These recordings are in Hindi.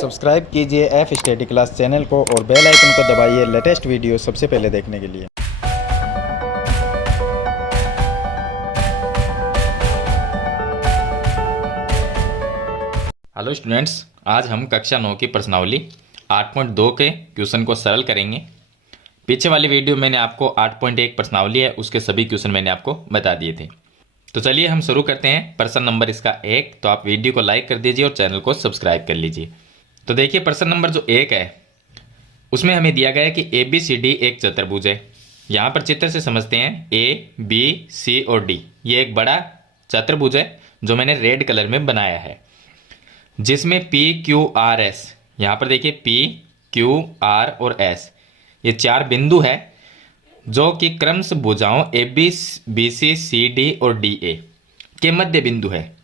सब्सक्राइब कीजिए एफ स्टडी क्लास चैनल को और बेल आइकन को दबाइए लेटेस्ट वीडियो सबसे पहले देखने के लिए। हेलो स्टूडेंट्स, आज हम कक्षा 9 की प्रश्नावली 8.2 के क्वेश्चन को सरल करेंगे। पीछे वाली वीडियो मैंने आपको 8.1 प्रश्नावली है, उसके सभी क्वेश्चन मैंने आपको बता दिए थे। तो चलिए हम शुरू करते हैं। प्रश्न नंबर इसका 1, तो आप वीडियो को लाइक कर दीजिए और चैनल को सब्सक्राइब कर लीजिए। तो देखिए प्रश्न नंबर जो 1 है उसमें हमें दिया गया है कि ABCD एक चतुर्भुज है। यहाँ पर चित्र से समझते हैं ABC और D ये एक बड़ा चतुर्भुज है जो मैंने रेड कलर में बनाया है, जिसमें PQRS, यहाँ पर देखिए PQR और S ये 4 बिंदु है जो कि क्रमश भुजाओं ABCD और DA के मध्य बिंदु है।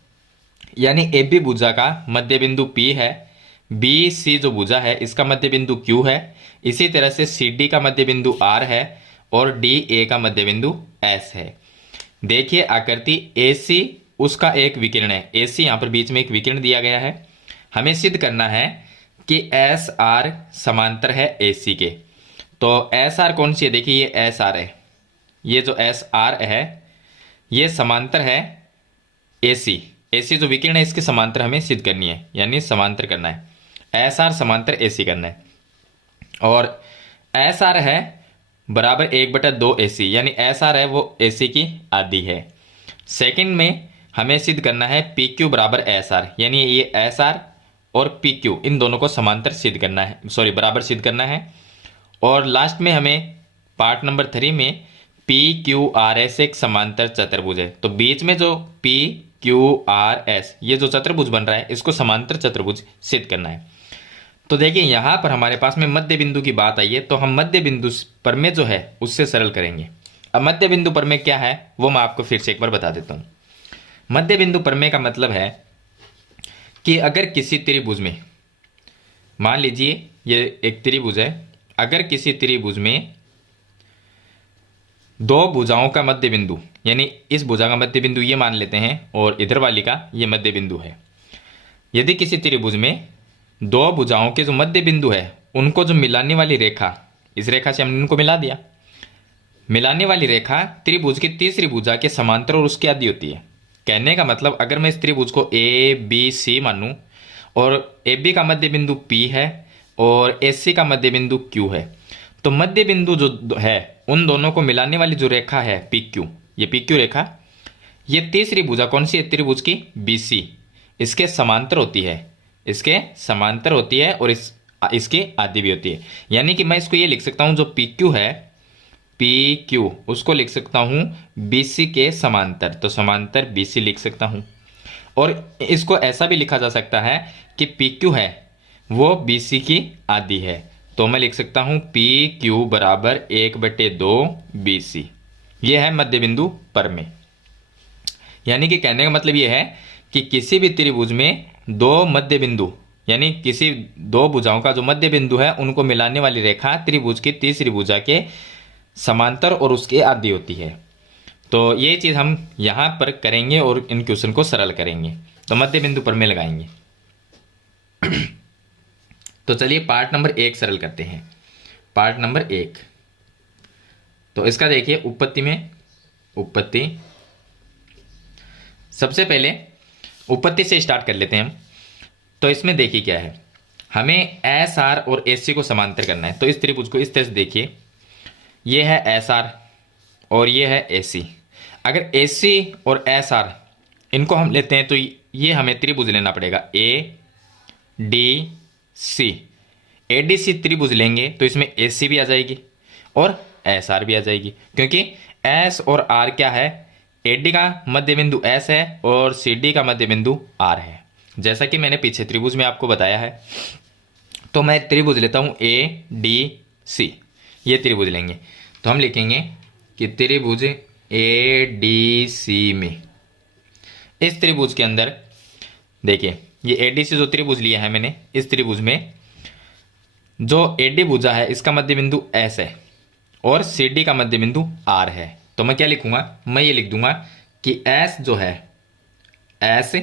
यानी AB भुजा का मध्य बिंदु P है, BC जो भुजा है इसका मध्य बिंदु Q है, इसी तरह से CD का मध्य बिंदु R है और DA का मध्य बिंदु S है। देखिए आकृति AC उसका एक विकिरण है, AC यहाँ पर बीच में एक विकिरण दिया गया है। हमें सिद्ध करना है कि SR समांतर है AC के। तो SR कौन सी है? देखिए ये SR है, ये जो SR है ये समांतर है AC जो विकिरण है इसके समांतर हमें सिद्ध करनी है, यानी समांतर करना है। SR समांतर AC करना है और SR है बराबर 1/2 AC, यानी SR है वो AC की आधी है। सेकंड में हमें सिद्ध करना है PQ बराबर SR, यानी ये SR और PQ इन दोनों को समांतर सिद्ध करना है, बराबर सिद्ध करना है। और लास्ट में हमें पार्ट नंबर 3 में PQRS एक समांतर चतुर्भुज है। तो बीच में जो PQRS ये जो चतुर्भुज बन रहा है इसको समांतर चतुर्भुज सिद्ध करना है। तो देखिए यहाँ पर हमारे पास में मध्य बिंदु की बात आई है, तो हम मध्य बिंदु पर में जो है उससे सरल करेंगे। अब मध्य बिंदु पर में क्या है वो मैं आपको फिर से एक बार बता देता हूँ। मध्य बिंदु पर में का मतलब है कि अगर किसी त्रिभुज में, मान लीजिए ये एक त्रिभुज है, अगर किसी त्रिभुज में 2 भुजाओं का मध्य बिंदु, यानी इस भुजा का मध्य बिंदु ये मान लेते हैं और इधर वाली का ये मध्य बिंदु है। यदि किसी त्रिभुज में 2 भुजाओं के जो मध्य बिंदु है उनको जो मिलाने वाली रेखा, इस रेखा से हमने उनको मिला दिया। मिलाने वाली रेखा त्रिभुज की तीसरी भुजा के समांतर और उसकी आधी होती है। कहने का मतलब अगर मैं इस त्रिभुज को ABC मानूं और AB का मध्य बिंदु P है और AC का मध्य बिंदु Q है, तो मध्य बिंदु जो है उन दोनों को मिलाने वाली जो रेखा है PQ, ये PQ रेखा, ये तीसरी भुजा कौन सी है? त्रिभुज की BC, इसके समांतर होती है, इसके समांतर होती है और इसकी आधी भी होती है। यानी कि मैं इसको ये लिख सकता हूं जो PQ है, PQ उसको लिख सकता हूं BC के समांतर, तो समांतर BC लिख सकता हूं। और इसको ऐसा भी लिखा जा सकता है कि PQ है वो BC की आधी है, तो मैं लिख सकता हूं PQ बराबर 1/2 BC। ये है मध्य बिंदु पर में। यानी कि कहने का मतलब ये है कि किसी भी त्रिभुज में 2 मध्य बिंदु, यानी किसी 2 भुजाओं का जो मध्य बिंदु है उनको मिलाने वाली रेखा त्रिभुज की तीसरी भुजा के समांतर और उसके आधी होती है। तो ये चीज़ हम यहाँ पर करेंगे और इन क्वेश्चन को सरल करेंगे। तो मध्य बिंदु पर में लगाएंगे। तो चलिए पार्ट नंबर 1 सरल करते हैं। पार्ट नंबर 1, तो इसका देखिए उत्पत्ति सबसे पहले उत्पत्ति से स्टार्ट कर लेते हैं हम। तो इसमें देखिए क्या है, हमें SR और AC को समांतर करना है। तो इस त्रिभुज को इस तरह से देखिए, ये है SR और ये है AC। अगर AC और SR इनको हम लेते हैं तो ये हमें त्रिभुज लेना पड़ेगा ADC। ADC त्रिभुज लेंगे तो इसमें AC भी आ जाएगी और SR भी आ जाएगी, क्योंकि S और R क्या है? AD का मध्य बिंदु S है और CD का मध्य बिंदु R है, जैसा कि मैंने पीछे त्रिभुज में आपको बताया है। तो मैं त्रिभुज लेता हूं ADC, ये त्रिभुज लेंगे तो हम लिखेंगे कि त्रिभुज ADC में, इस त्रिभुज के अंदर देखिए ये ADC जो त्रिभुज लिया है मैंने, इस त्रिभुज में जो AD भुजा है इसका मध्य बिंदु S है और CD का मध्य बिंदु R है। तो मैं क्या लिखूंगा? मैं ये लिख दूंगा कि S जो है, S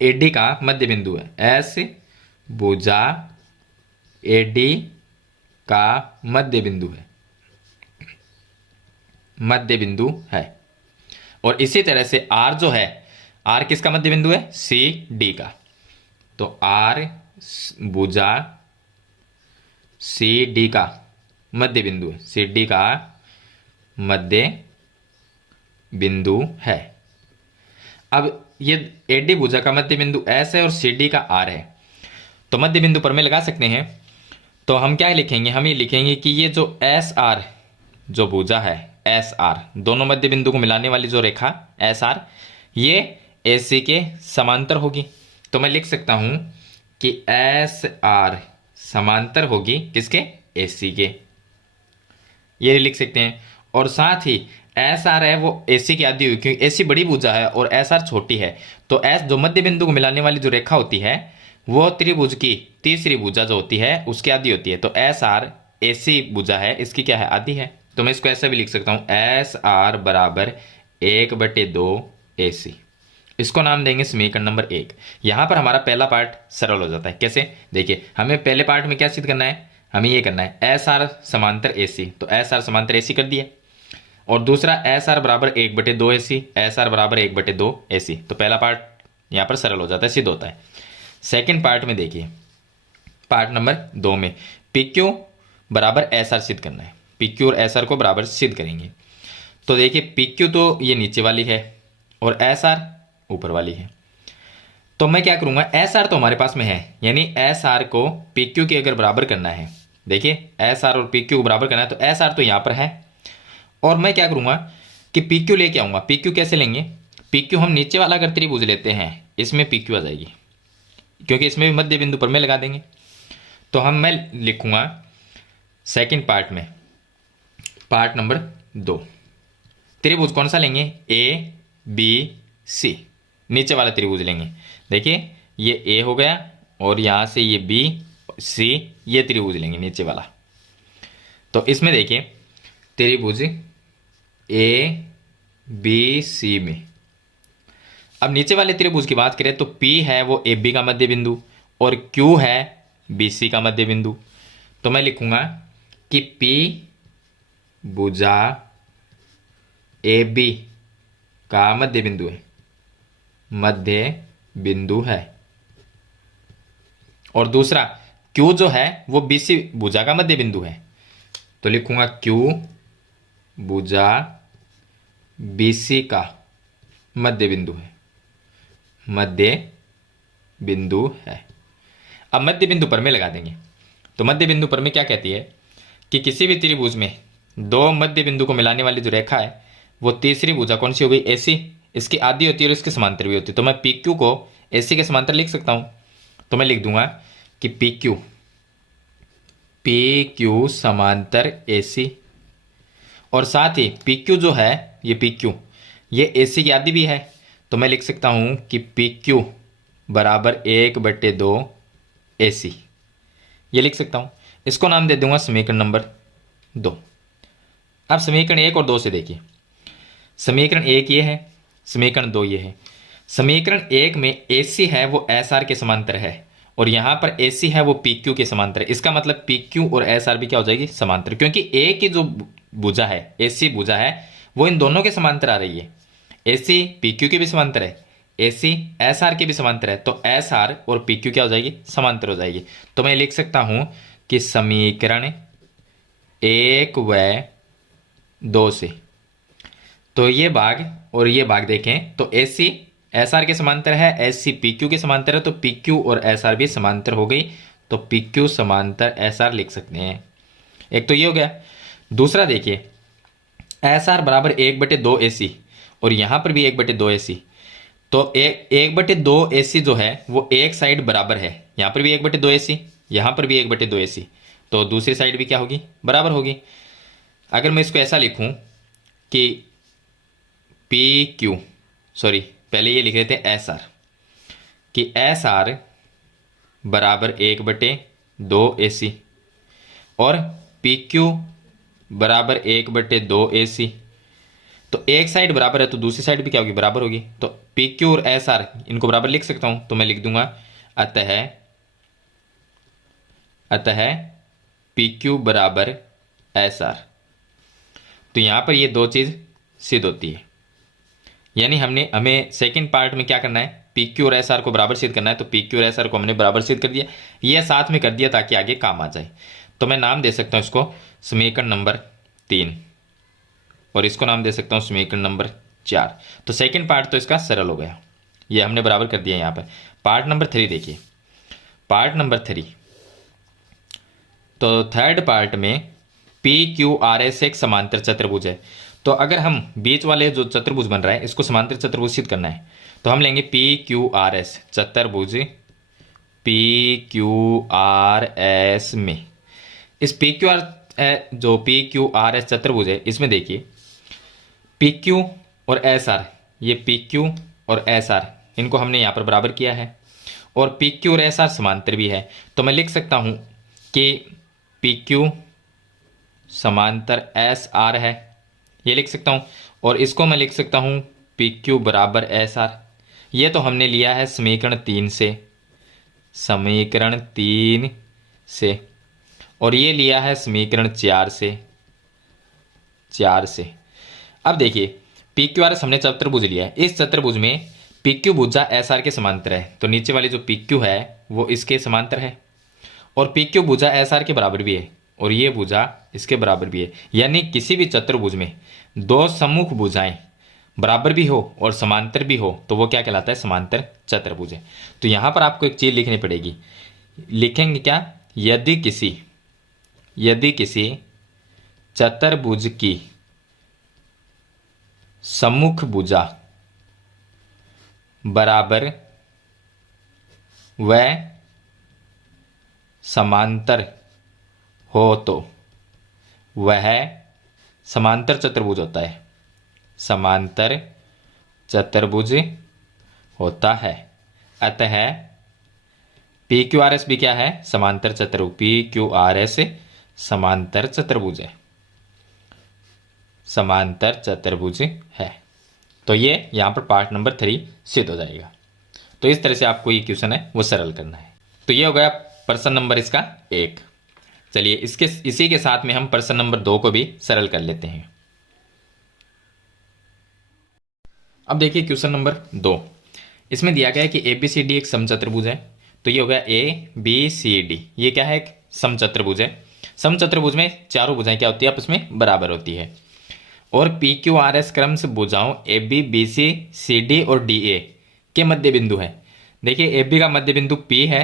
AD का मध्य बिंदु है, S भुजा एडी का मध्य बिंदु है, मध्य बिंदु है। और इसी तरह से आर जो है, आर किसका मध्य बिंदु है, सी डी का। तो आर भुजा सी डी का मध्य बिंदु है, सी डी का मध्य बिंदु है। अब ये एडी भुजा का मध्य बिंदु एस है और सी डी का आर है, तो मध्य बिंदु पर में लगा सकते हैं। तो हम क्या लिखेंगे, हम ये लिखेंगे कि ये जो एस आर जो भुजा है, एस आर दोनों मध्य बिंदु को मिलाने वाली जो रेखा एस आर, ये ए सी के समांतर होगी। तो मैं लिख सकता हूं कि एस आर समांतर होगी किसके, ए सी के, ये लिख सकते हैं। और साथ ही एस आर है वो ए सी की आधी हुई, क्योंकि ए सी बड़ी भुजा है और एस आर छोटी है। तो एस जो मध्य बिंदु को मिलाने वाली जो रेखा होती है वो त्रिभुज की तीसरी भुजा जो होती है उसकी आधी होती है। तो एस आर ए सी भुजा है, इसकी क्या है, आधी है। तो मैं इसको ऐसा भी लिख सकता हूं, एस आर बराबर 1/2 ए सी। इसको नाम देंगे समीकरण नंबर 1। यहां पर हमारा पहला पार्ट सरल हो जाता है। कैसे, देखिए हमें पहले पार्ट में क्या सिद्ध करना है, हमें ये करना है एस आर समांतर ए सी, तो एस आर समांतर ए सी कर दिया। और दूसरा एस आर बराबर 1/2 ए सी, एस आर बराबर 1/2 ए सी। तो पहला पार्ट यहां पर सरल हो जाता है, सिद्ध होता है। सेकेंड पार्ट में देखिए, पार्ट नंबर 2 में पी क्यू बराबर एस आर सिद्ध करना है, पी क्यू और एस आर को बराबर सिद्ध करेंगे। तो देखिए पी क्यू तो ये नीचे वाली है और एस आर ऊपर वाली है। तो मैं क्या करूंगा, एस आर तो हमारे पास में है, यानी एस आर को पी क्यू के अगर बराबर करना है, देखिए एस आर और पी क्यू को बराबर करना है, तो एस आर तो यहां पर है। और मैं क्या करूंगा कि पी क्यू लेके आऊंगा। पी क्यू कैसे लेंगे, पी क्यू हम नीचे वाला अगर त्रिभुज लेते हैं, इसमें पी क्यू आ जाएगी, क्योंकि इसमें भी मध्य बिंदु पर में लगा देंगे। तो मैं लिखूंगा सेकंड पार्ट में, पार्ट नंबर 2, त्रिभुज कौन सा लेंगे, ए बी सी, नीचे वाला त्रिभुज लेंगे। देखिए ये ए हो गया और यहां से ये बी सी, ये त्रिभुज लेंगे नीचे वाला। तो इसमें देखिए त्रिभुज ए बी सी में, अब नीचे वाले त्रिभुज की बात करें तो P है वो ए बी का मध्य बिंदु और Q है बी सी का मध्य बिंदु। तो मैं लिखूंगा कि P भुजा ए बी का मध्य बिंदु है, मध्य बिंदु है। और दूसरा Q जो है वो बी सी भुजा का मध्य बिंदु है। तो लिखूंगा Q भुजा बी सी का मध्य बिंदु है, मध्य बिंदु है। अब मध्य बिंदु पर में लगा देंगे। तो मध्य बिंदु पर में क्या कहती है कि किसी भी त्रिभुज में दो मध्य बिंदु को मिलाने वाली जो रेखा है वो तीसरी भुजा कौन सी हो गई, एसी, इसकी आधी होती है और इसके समांतर भी होती है। तो मैं पी क्यू को एसी के समांतर लिख सकता हूं। तो मैं लिख दूंगा कि पी क्यू समांतर एसी, और साथ ही पी क्यू जो है ये पी क्यू ये एसी की आधी भी है। तो मैं लिख सकता हूं कि पी क्यू बराबर 1/2 एसी, ये लिख सकता हूं। इसको नाम दे दूंगा समीकरण नंबर 2। अब समीकरण 1 और 2 से देखिए, समीकरण 1 ये है, समीकरण 2 ये है। समीकरण 1 में एसी है वो एस आर के समांतर है और यहां पर एसी है वो पी क्यू के समांतर है। इसका मतलब पी क्यू और एस आर भी क्या हो जाएगी, समांतर, क्योंकि ए की जो भुजा है, एसी भुजा है, वो इन दोनों के समांतर आ रही है। एसी पी क्यू के भी समांतर है, एसी एस आर के भी समांतर है। तो एस आर और पी क्यू क्या हो जाएगी, समांतर हो जाएगी। तो मैं लिख सकता हूं कि समीकरण 1 व 2 से, तो ये भाग और ये भाग देखें तो एसी एस आर के समांतर है, एसी पी क्यू के समांतर है, तो पी क्यू और एस आर भी समांतर हो गई। तो पी क्यू समांतर एस आर लिख सकते हैं। एक तो ये हो गया। दूसरा देखिए, एस आर बराबर 1/2 एसी और यहां पर भी 1/2 एसी। तो 1/2 एसी जो है वो एक साइड बराबर है, यहां पर भी 1/2 एसी, यहां पर भी 1/2 एसी, तो दूसरी साइड भी क्या होगी, बराबर होगी। अगर मैं इसको ऐसा लिखूं कि पी क्यू, सॉरी पहले ये लिख देते हैं एस आर, कि एस आर बराबर 1/2 एसी और पी क्यू बराबर 1/2 एसी। तो एक साइड बराबर है तो दूसरी साइड भी क्या होगी, बराबर होगी। तो पी क्यू और एस आर इनको बराबर लिख सकता हूं। तो मैं लिख दूंगा अतः पी क्यू बराबर एस आर। तो यहाँ पर ये दो चीज़ सिद्ध होती है, यानी हमें सेकंड पार्ट में क्या करना है, पी क्यू और एस आर को बराबर सिद्ध करना है। तो पी क्यू और एस आर को हमने बराबर सिद्ध कर दिया, ये साथ में कर दिया ताकि आगे काम आ जाए। तो मैं नाम दे सकता हूँ इसको समीकरण नंबर 3 और इसको नाम दे सकता हूँ समीकरण नंबर 4। तो सेकंड पार्ट तो इसका सरल हो गया, ये हमने बराबर कर दिया। यहाँ पर पार्ट नंबर 3 देखिए, पार्ट नंबर 3। तो थर्ड पार्ट में पी क्यू आर एस एक समांतर चतुर्भुज है। तो अगर हम बीच वाले जो चतुर्भुज बन रहा है इसको समांतर चतुर्भुज सिद्ध करना है तो हम लेंगे पी क्यू आर एस चतुर्भुज, पी क्यू आर एस में इस पी क्यू आर जो पी क्यू आर एस चतुर्भुज है इसमें देखिए पी क्यू और एस आर, ये पी क्यू और एस आर इनको हमने यहाँ पर बराबर किया है और पी क्यू और एस आर समांतर भी है। तो मैं लिख सकता हूँ कि पी क्यू समांतर एस आर है, ये लिख सकता हूँ। और इसको मैं लिख सकता हूँ पी क्यू बराबर एस आर। ये तो हमने लिया है समीकरण 3 से, समीकरण 3 से, और ये लिया है समीकरण 4 से, 4 से। अब देखिए पी क्यू आर एस हमने चतुर्भुज लिया है, इस चतुर्भुज में पी क्यू भुजा एस आर के समांतर है। तो नीचे वाली जो पी क्यू है वो इसके समांतर है और पी क्यू भुजा एस आर के बराबर भी है और ये भुजा इसके बराबर भी है। यानी किसी भी चतुर्भुज में दो सम्मुख भुजाएं बराबर भी हो और समांतर भी हो तो वो क्या कहलाता है, समांतर चतुर्भुज है। तो यहां पर आपको एक चीज लिखनी पड़ेगी, लिखेंगे क्या, यदि किसी चतुर्भुज की सम्मुख भुजा बराबर व समांतर हो तो वह समांतर चतुर्भुज होता है, समांतर चतुर्भुज होता है। अतः पी क्यू आर एस भी क्या है, समांतर चतुर्भुज, पी क्यू आर एस समांतर चतुर्भुज है, समांतर चतुर्भुज है। तो ये यहाँ पर पार्ट नंबर 3 सिद्ध हो जाएगा। तो इस तरह से आपको ये क्वेश्चन है वो सरल करना है। तो ये हो गया प्रश्न नंबर इसका 1। चलिए इसी के साथ में हम प्रश्न नंबर 2 को भी सरल कर लेते हैं। अब देखिए क्वेश्चन नंबर 2, इसमें दिया गया है कि ए बी सी डी एक समचतुर्भुज है। तो ये हो गया ए बी सी डी, ये क्या है, एक समचतुर्भुज है। समचतुर्भुज में चारों भुजाएं क्या होती है, आपस में बराबर होती है। और पी क्यू आर एस क्रम से भुजाओं A B B C C D और डी ए के मध्य बिंदु है। देखिए ए बी का मध्य बिंदु पी है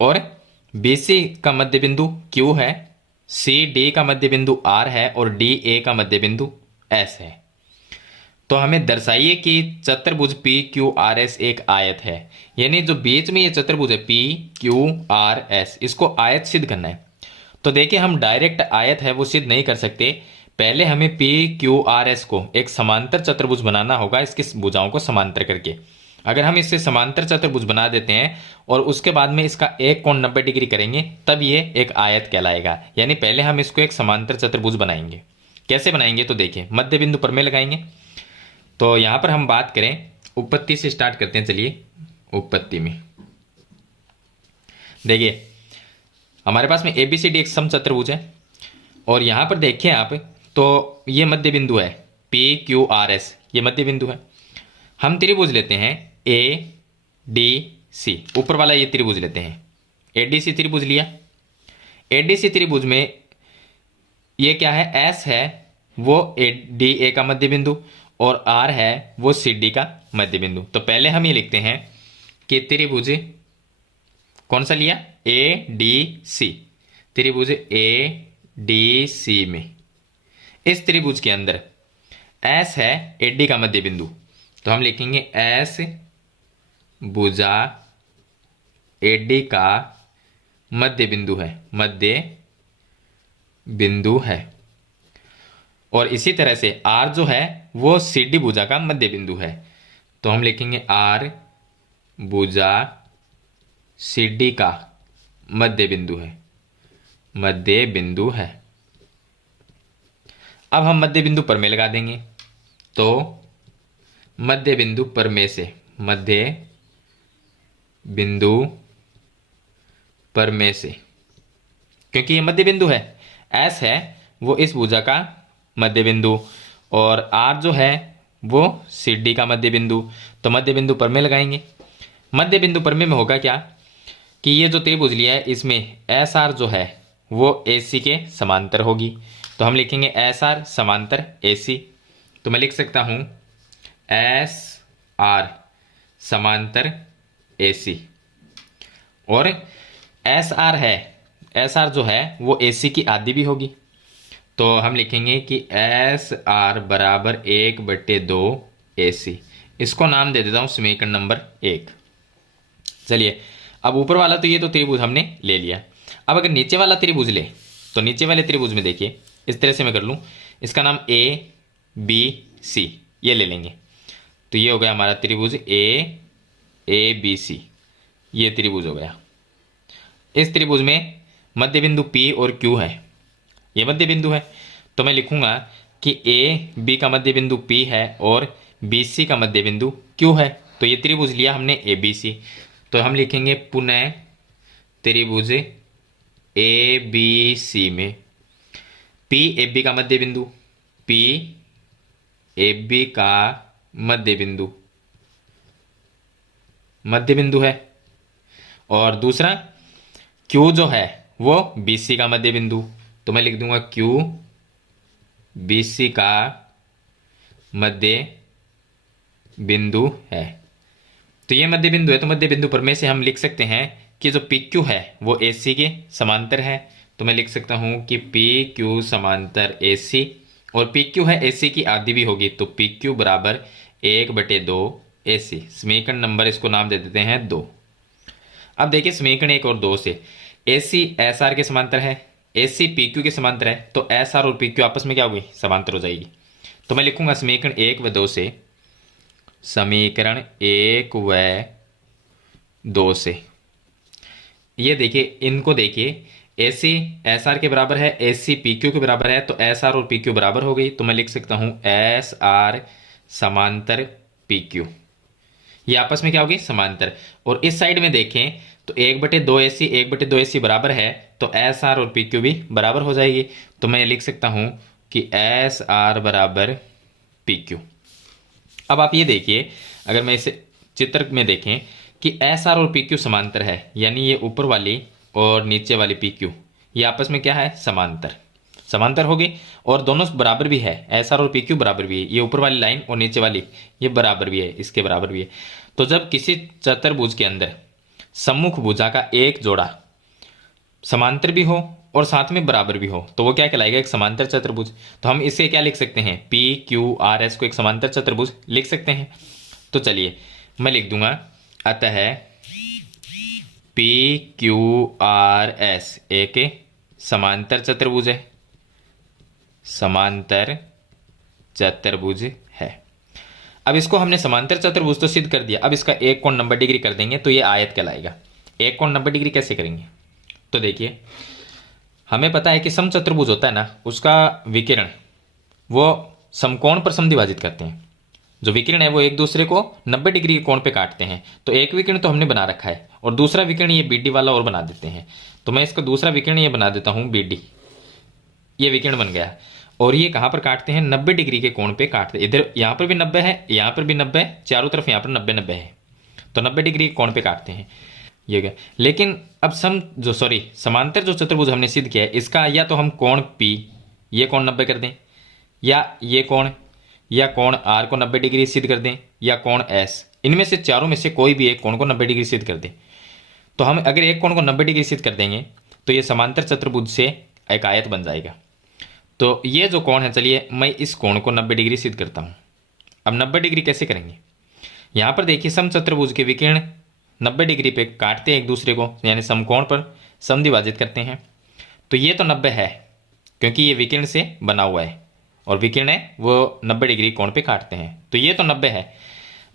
और बी सी का मध्य बिंदु क्यू है, सी डी का मध्य बिंदु आर है और डी ए का मध्य बिंदु एस है। तो हमें दर्शाइए कि चतुर्भुज पी क्यू आर एस एक आयत है। यानी जो बीच में ये चतुर्भुज है पी क्यू आर एस, इसको आयत सिद्ध करना है। तो देखिए हम डायरेक्ट आयत है वो सिद्ध नहीं कर सकते, पहले हमें पी क्यू आर एस को एक समांतर चतुर्भुज बनाना होगा, इसकी भुजाओं को समांतर करके। अगर हम इससे समांतर चतुर्भुज बना देते हैं और उसके बाद में इसका एक कोण 90 डिग्री करेंगे तब ये एक आयत कहलाएगा। यानी पहले हम इसको एक समांतर चतुर्भुज बनाएंगे। कैसे बनाएंगे, तो देखिए मध्य बिंदु पर में लगाएंगे। तो यहां पर हम बात करें उत्पत्ति से स्टार्ट करते हैं। चलिए उत्पत्ति में देखिए हमारे पास में एबीसीडी एक समचतुर्भुज है और यहां पर देखिए आप, तो ये मध्य बिंदु है पी क्यू आर एस, ये मध्य बिंदु है। हम त्रिभुज लेते हैं ए डी सी, ऊपर वाला ये त्रिभुज लेते हैं, ए डी सी त्रिभुज लिया। ए डी सी त्रिभुज में ये क्या है, एस है वो ए डी ए का मध्य बिंदु और आर है वो सी डी का मध्य बिंदु। तो पहले हम ये लिखते हैं कि त्रिभुज कौन सा लिया, ए डी सी, त्रिभुज ए डी सी में इस त्रिभुज के अंदर एस है ए डी का मध्य बिंदु। तो हम लिखेंगे एस भुजा ए डी का मध्य बिंदु है, मध्य बिंदु है। और इसी तरह से आर जो है वो सी डी भुजा का मध्य बिंदु है। तो हम लिखेंगे आर भुजा सी डी का मध्य बिंदु है, मध्य बिंदु है। अब हम मध्य बिंदु पर में लगा देंगे। तो मध्य बिंदु पर में से, मध्य बिंदु पर में से क्योंकि ये मध्य बिंदु है, एस है वो इस भुजा का मध्य बिंदु, और आर जो है वो सी डी का मध्य बिंदु। तो मध्य बिंदु प्रमेय लगाएंगे। मध्य बिंदु प्रमेय में होगा क्या कि ये जो त्रिभुज लिया है इसमें एस आर जो है वो ए सी के समांतर होगी। तो हम लिखेंगे एस आर समांतर ए सी। तो मैं लिख सकता हूँ एस आर समांतर ए सी, और एस आर है, एस आर जो है वो ए सी की आधी भी होगी। तो हम लिखेंगे कि एस आर बराबर 1/2 ए सी। इसको नाम दे देता हूँ समीकरण नंबर 1। चलिए, अब ऊपर वाला तो ये तो त्रिभुज हमने ले लिया। अब अगर नीचे वाला त्रिभुज ले तो नीचे वाले त्रिभुज में देखिए इस तरह से मैं कर लूँ, इसका नाम ए बी सी ये ले लेंगे। तो ये हो गया हमारा त्रिभुज ए बी सी, ये त्रिभुज हो गया। इस त्रिभुज में मध्य बिंदु P और Q है, ये मध्य बिंदु है। तो मैं लिखूंगा कि ए बी का मध्य बिंदु P है और बी सी का मध्य बिंदु Q है। तो ये त्रिभुज लिया हमने ए बी सी। तो हम लिखेंगे पुनः त्रिभुज ए बी सी में P ए बी का मध्य बिंदु, P ए बी का मध्य बिंदु है, और दूसरा Q जो है वो BC का मध्य बिंदु। तो मैं लिख दूंगा Q BC का मध्य बिंदु है। तो ये मध्य बिंदु है, तो मध्य बिंदु प्रमेय से हम लिख सकते हैं कि जो PQ है वो AC के समांतर है। तो मैं लिख सकता हूं कि PQ समांतर AC, और PQ है AC की आधी भी होगी। तो PQ बराबर 1/2 AC। समीकरण नंबर इसको नाम दे देते हैं 2। अब देखिए समीकरण 1 और 2 से AC SR के समांतर है, AC PQ के समांतर है, तो SR और PQ आपस में क्या होगी, समांतर हो जाएगी। तो मैं लिखूंगा समीकरण 1 व 2 से, समीकरण 1 व 2 से ये देखिए, इनको देखिए AC SR के बराबर है, AC PQ के बराबर है, तो SR और PQ बराबर हो गई। तो मैं लिख सकता हूं SR समांतर PQ, ये आपस में क्या होगी, समांतर। और इस साइड में देखें तो 1/2 AC 1/2 AC बराबर है, तो SR और PQ भी बराबर हो जाएगी। तो मैं लिख सकता हूं कि SR बराबर PQ। अब आप ये देखिए, अगर मैं इसे चित्र में देखें कि SR और PQ समांतर है, यानी ये ऊपर वाली और नीचे वाली PQ ये आपस में क्या है, समांतर होगी, और दोनों बराबर भी है, SR और PQ बराबर भी है। ये ऊपर वाली लाइन और नीचे वाली ये बराबर भी है, इसके बराबर भी है। तो जब किसी चतुर्भुज के अंदर सम्मुख भुजा का एक जोड़ा समांतर भी हो और साथ में बराबर भी हो तो वो क्या कहलाएगा, एक समांतर चतुर्भुज। तो हम इसे क्या लिख सकते हैं, PQRS को एक समांतर चतुर्भुज लिख सकते हैं। तो चलिए मैं लिख दूंगा, अतः PQRS एक समांतर चतुर्भुज है, समांतर चतुर्भुज है। अब इसको हमने समांतर चतुर्भुज तो सिद्ध कर दिया, अब इसका एक कोण 90 डिग्री कर देंगे तो ये आयत कहलाएगा। एक कोण 90 डिग्री कैसे करेंगे, तो देखिए हमें पता है कि समचतुर्भुज होता है ना, उसका विकिरण वो समकोण पर समद्विभाजित करते हैं। जो विकिरण है वो एक दूसरे को 90 डिग्री के कोण पे काटते हैं। तो एक विकिरण तो हमने बना रखा है, और दूसरा विकिरण ये BD वाला और बना देते हैं। तो मैं इसका दूसरा विकिरण ये बना देता हूँ BD, ये विकिरण बन गया। और ये कहाँ पर काटते हैं, 90 डिग्री के कोण पे काटते हैं। इधर यहाँ पर भी 90 है, यहाँ पर भी 90 है, चारों तरफ यहाँ पर 90 है, तो 90 डिग्री के कोण पे काटते हैं ये गया। लेकिन अब समांतर जो चतुर्भुज हमने सिद्ध किया है, इसका या तो हम कोण P ये कोण 90 कर दें, या ये कोण या कोण R को 90 डिग्री सिद्ध कर दें, या कोण S, इनमें से चारों में से कोई भी एक कोण को 90 डिग्री सिद्ध कर दें। तो हम अगर एक कोण को 90 डिग्री सिद्ध कर देंगे तो ये समांतर चतुर्भुज से एक आयत बन जाएगा। तो ये जो कोण है, चलिए मैं इस कोण को 90 डिग्री सिद्ध करता हूँ। अब 90 डिग्री कैसे करेंगे, यहाँ पर देखिए समचतुर्भुज के विकिरण 90 डिग्री पे काटते हैं एक दूसरे को, यानी समकोण पर समद्विभाजित करते हैं। तो ये तो 90 है क्योंकि ये विकिरण से बना हुआ है, और विकिरण है वो 90 डिग्री कोण पे काटते हैं। तो ये तो 90 है,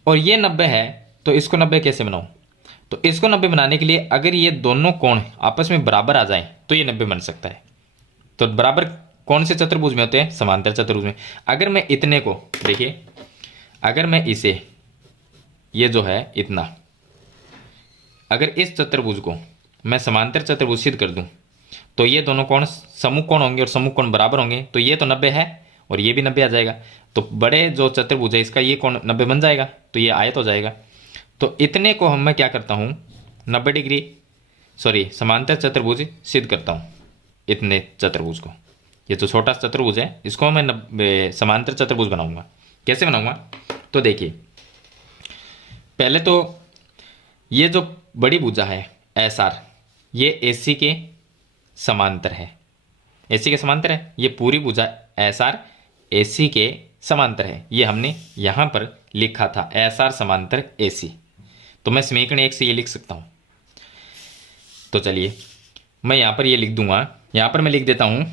और ये 90 है, तो इसको 90 कैसे बनाऊं, तो इसको 90 बनाने के लिए अगर ये दोनों कोण आपस में बराबर आ जाएं तो ये 90 बन सकता है। तो बराबर कौन से चतुर्भुज में होते हैं, समांतर चतुर्भुज में। अगर मैं इतने को देखिए, अगर मैं इसे ये जो है इतना, अगर इस चतुर्भुज को मैं समांतर चतुर्भुज सिद्ध कर दूं, तो ये दोनों कोण सम्मुख कोण होंगे और सम्मुख कोण बराबर होंगे, तो ये तो 90 है और ये भी 90 आ जाएगा। तो बड़े जो चतुर्भुज है इसका ये कोण 90 बन जाएगा, तो ये आयत हो जाएगा। तो इतने को मैं क्या करता हूँ 90 डिग्री समांतर चतुर्भुज सिद्ध करता हूँ। इतने चतुर्भुज को, ये जो छोटा चतुर्भुज है इसको मैं समांतर चतुर्भुज बनाऊंगा। कैसे बनाऊंगा? तो देखिए, पहले तो ये जो बड़ी भुजा है एस आर, ये एसी के समांतर है। एसी के समांतर है, ये पूरी भुजा एस आर एसी के समांतर है। ये हमने यहां पर लिखा था एस आर समांतर एसी। तो मैं समीकरण 1 से ये लिख सकता हूं। तो चलिए मैं यहां पर ये लिख दूंगा, यहां पर मैं लिख देता हूं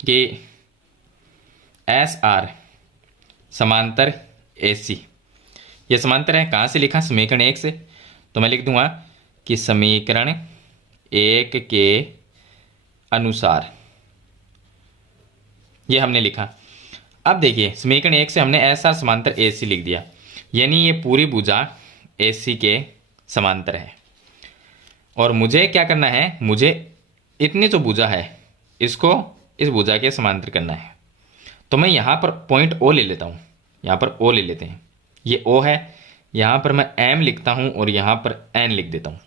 कि एस आर समांतर एसी, ये समांतर है। कहां से लिखा? समीकरण 1 से। तो मैं लिख दूंगा कि समीकरण 1 के अनुसार, ये हमने लिखा। अब देखिए समीकरण 1 से हमने एस आर समांतर एसी लिख दिया, यानी ये पूरी भुजा एसी के समांतर है। और मुझे क्या करना है, मुझे इतनी जो भुजा है इसको इस भुजा के समांतर करना है। तो मैं यहाँ पर पॉइंट ओ ले लेता हूँ, यहाँ पर ओ ले लेते हैं, ये ओ है, यहाँ पर मैं एम लिखता हूँ और यहाँ पर एन लिख देता हूँ।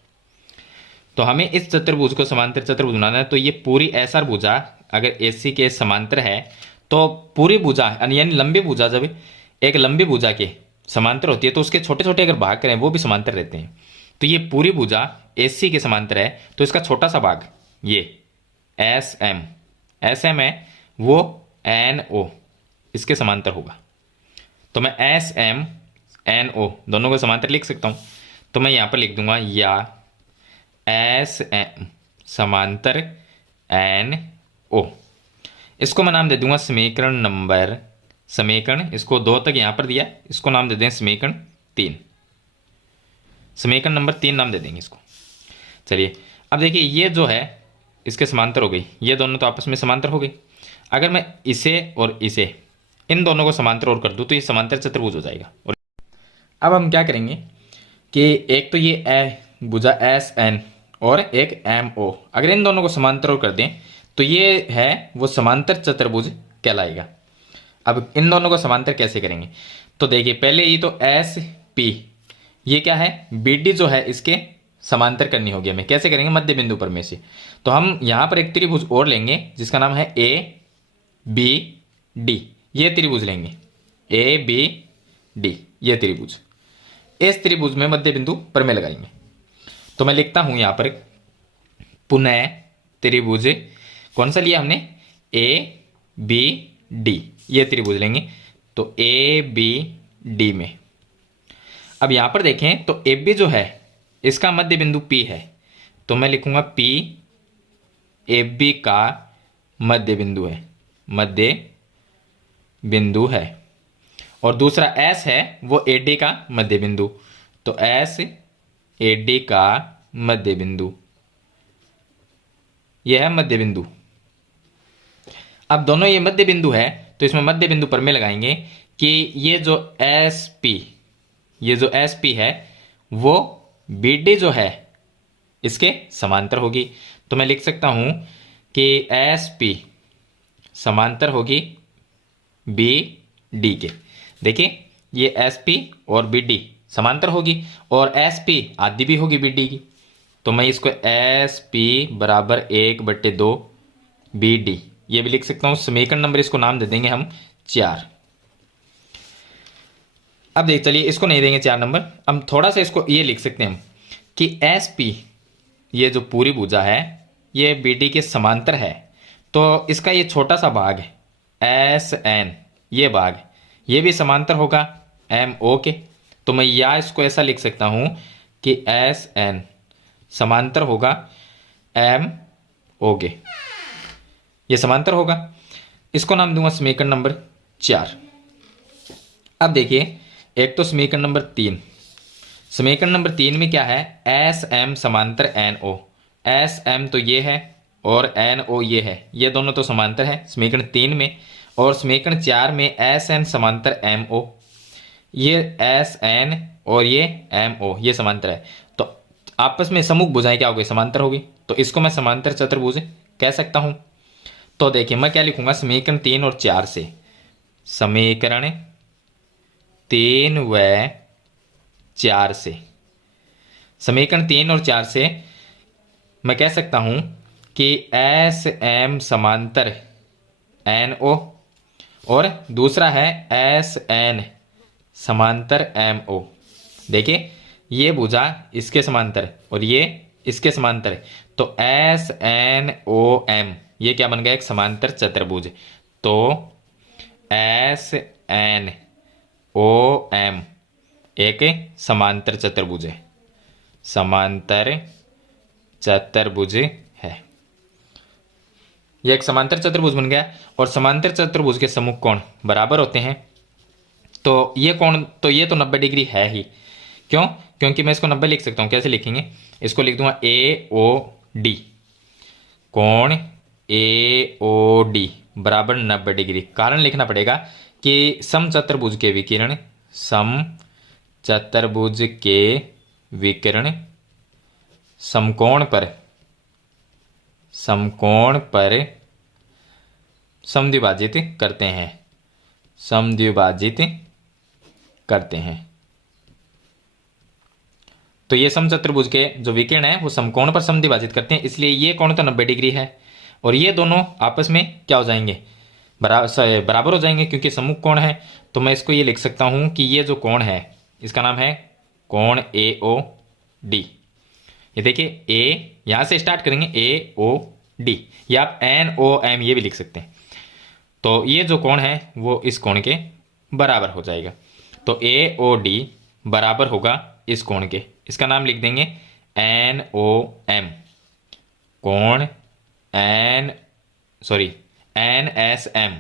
तो हमें इस चतुर्भुज को समांतर चतुर्भुज बनाना है। तो ये पूरी एस आर भुजा अगर एसी के समांतर है तो पूरी भुजा यानी लंबी भुजा, जब एक लंबी भुजा के समांतर होती है तो उसके छोटे छोटे अगर भाग करें वो भी समांतर रहते हैं। तो ये पूरी भुजा एसी के समांतर है, तो इसका छोटा सा भाग ये एस एम है, वो एन ओ इसके समांतर होगा। तो मैं एस एम एन ओ दोनों को समांतर लिख सकता हूँ। तो मैं यहाँ पर लिख दूंगा या एस एम समांतर एन ओ, इसको मैं नाम दे दूंगा समीकरण इसको 2 तक यहाँ पर दिया, इसको नाम दे दें समीकरण 3, समीकरण नंबर 3 नाम दे देंगे इसको। चलिए अब देखिए, ये जो है इसके समांतर हो गई, ये दोनों तो आपस में समांतर हो गई। अगर मैं इसे और इसे इन दोनों को समांतर और कर दूं तो ये समांतर चतुर्भुज हो जाएगा। और अब हम क्या करेंगे कि एक तो ये भुजा एस एन और एक एम ओ, अगर इन दोनों को समांतर और कर दें तो ये है वो समांतर चतुर्भुज कहलाएगा। अब इन दोनों को समांतर कैसे करेंगे? तो देखिए पहले ये तो एस पी, ये क्या है बी डी जो है इसके समांतर करनी होगी हमें। कैसे करेंगे? मध्य बिंदु पर में से। तो हम यहां पर एक त्रिभुज और लेंगे जिसका नाम है ए बी डी, ये त्रिभुज लेंगे ए बी डी, ये त्रिभुज। इस त्रिभुज में मध्य बिंदु पर में लगाएंगे। तो मैं लिखता हूं यहां पर पुनः त्रिभुज कौन सा लिया हमने? ए बी डी, ये त्रिभुज लेंगे। तो ए बी डी में अब यहां पर देखें तो ए बी जो है इसका मध्य बिंदु P है, तो मैं लिखूंगा P ए बी का मध्य बिंदु है, मध्य बिंदु है। और दूसरा S है वो ए डी का मध्य बिंदु, तो S ए डी का मध्य बिंदु, यह है मध्य बिंदु। अब दोनों ये मध्य बिंदु है तो इसमें मध्य बिंदु पर में लगाएंगे कि ये जो एस पी है वो बी डी जो है इसके समांतर होगी। तो मैं लिख सकता हूं कि एस पी समांतर होगी बी डी के। देखिए ये एस पी और बी डी समांतर होगी और एस पी आदि भी होगी बी डी की। तो मैं इसको एस पी बराबर 1/2 बी डी ये भी लिख सकता हूं। समीकरण नंबर इसको नाम दे देंगे हम 4। अब देख चलिए इसको नहीं देंगे 4 नंबर, हम थोड़ा सा इसको ये लिख सकते हैं हम कि एस पी ये जो पूरी भुजा है ये बी डी के समांतर है। तो इसका ये छोटा सा भाग है एस एन, ये भाग ये भी समांतर होगा एम ओ के। तो मैं या इसको ऐसा लिख सकता हूं कि एस एन समांतर होगा एम ओ के, ये समांतर होगा। इसको नाम दूंगा समीकरण नंबर 4। अब देखिए एक तो समीकरण नंबर 3, समीकरण नंबर 3 में क्या है? एस एम समांतर एन ओ, एस एम तो ये है और एन ओ ये है, ये दोनों तो समांतर है समीकरण 3 में। और समीकरण 4 में एस एन समांतर एम ओ, ये एस एन और ये एम ओ ये समांतर है। तो आपस में सम्मुख भुजाएं क्या हो गई? समांतर होगी। तो इसको मैं समांतर चतुर्भुज कह सकता हूँ। तो देखिए मैं क्या लिखूंगा, समीकरण 3 और 4 से, समीकरण 3 व 4 से, समीकरण 3 और 4 से मैं कह सकता हूं कि एस एम समांतर एन ओ, और दूसरा है एस एन समांतर एम ओ। देखिए ये भुजा इसके समांतर और ये इसके समांतर है, तो एस एन ओ एम ये क्या बन गया, एक समांतर चतुर्भुज। तो एस एन ओ एम एक समांतर चतुर्भुज है, समांतर चतुर्भुज है। यह एक समांतर चतुर्भुज बन गया। और समांतर चतुर्भुज के सम्मुख कोण बराबर होते हैं। तो ये कोण, तो ये तो 90 डिग्री है ही। क्यों? क्योंकि मैं इसको 90 लिख सकता हूं। कैसे लिखेंगे, इसको लिख दूंगा ए ओ डी, कोण ए ओ डी बराबर 90 डिग्री। कारण लिखना पड़ेगा कि समचतुर्भुज के विकिरण, समचतुर्भुज के विकिरण समकोण पर समद्विभाजित करते हैं, समद्विभाजित करते हैं। तो ये समचतुर्भुज के जो विकिरण है वो समकोण पर समद्विभाजित करते हैं, इसलिए ये कोण तो 90 डिग्री है और ये दोनों आपस में क्या हो जाएंगे, बराबर हो जाएंगे क्योंकि सम्मुख कोण है। तो मैं इसको ये लिख सकता हूं कि ये जो कोण है इसका नाम है कोण ए ओ डी। ये देखिए ए यहां से स्टार्ट करेंगे, ए ओ डी, या आप एन ओ एम ये भी लिख सकते हैं। तो ये जो कोण है वो इस कोण के बराबर हो जाएगा। तो ए ओ डी बराबर होगा इस कोण के, इसका नाम लिख देंगे एन ओ एम, कोण N S M,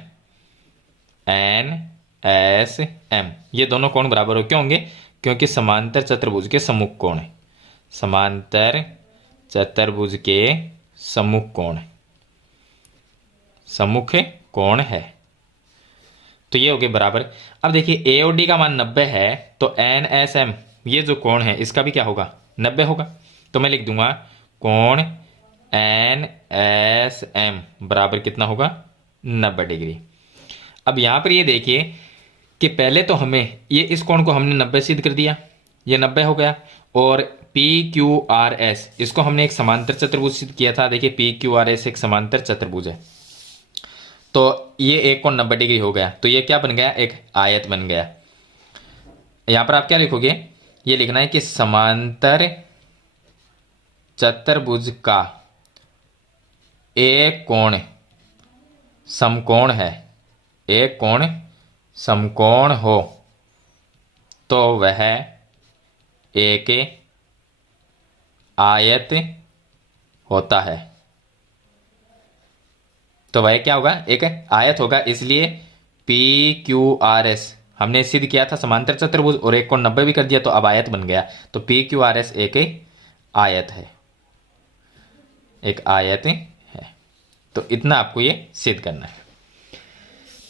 N S M. ये दोनों कोण बराबर हो, क्यों होंगे, क्योंकि समांतर चतुर्भुज के सम्मुख कोण है, समांतर चतुर्भुज के सम्मुख कोण, सम्मुख कोण है। तो ये हो गए बराबर। अब देखिए ए और डी का मान 90 है, तो एन एस एम ये जो कोण है इसका भी क्या होगा, 90 होगा। तो मैं लिख दूंगा कोण एन एस एम बराबर कितना होगा, 90 डिग्री। अब यहां पर ये देखिए कि पहले तो हमें ये इस कोण को हमने 90 सिद्ध कर दिया, ये 90 हो गया। और पी क्यू आर एस इसको हमने एक समांतर चतुर्भुज सिद्ध किया था। देखिए पी क्यू आर एस एक समांतर चतुर्भुज है, तो ये एक कोण 90 डिग्री हो गया। तो ये क्या बन गया, एक आयत बन गया। यहां पर आप क्या लिखोगे, ये लिखना है कि समांतर चतुर्भुज का एक कोण समकोण है, एक कोण समकोण हो तो वह एक आयत होता है। तो वह क्या होगा, एक आयत होगा। इसलिए पी क्यू आर एस हमने सिद्ध किया था समांतर चतुर्भुज और एक कोण 90 भी कर दिया, तो अब आयत बन गया। तो पी क्यू आर एस एक आयत है, एक आयत है। तो इतना आपको ये सिद्ध करना है।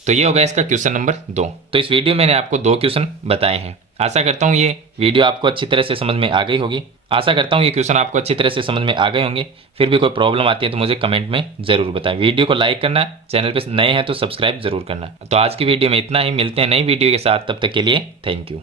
तो ये हो गया इसका क्वेश्चन नंबर 2। तो इस वीडियो में मैंने आपको 2 क्वेश्चन बताए हैं। आशा करता हूँ ये वीडियो आपको अच्छी तरह से समझ में आ गई होगी। आशा करता हूँ ये क्वेश्चन आपको अच्छी तरह से समझ में आ गए होंगे। फिर भी कोई प्रॉब्लम आती है तो मुझे कमेंट में जरूर बताएं। वीडियो को लाइक करना, चैनल पे नए हैं तो सब्सक्राइब जरूर करना। तो आज की वीडियो में इतना ही, मिलते हैं नई वीडियो के साथ, तब तक के लिए थैंक यू।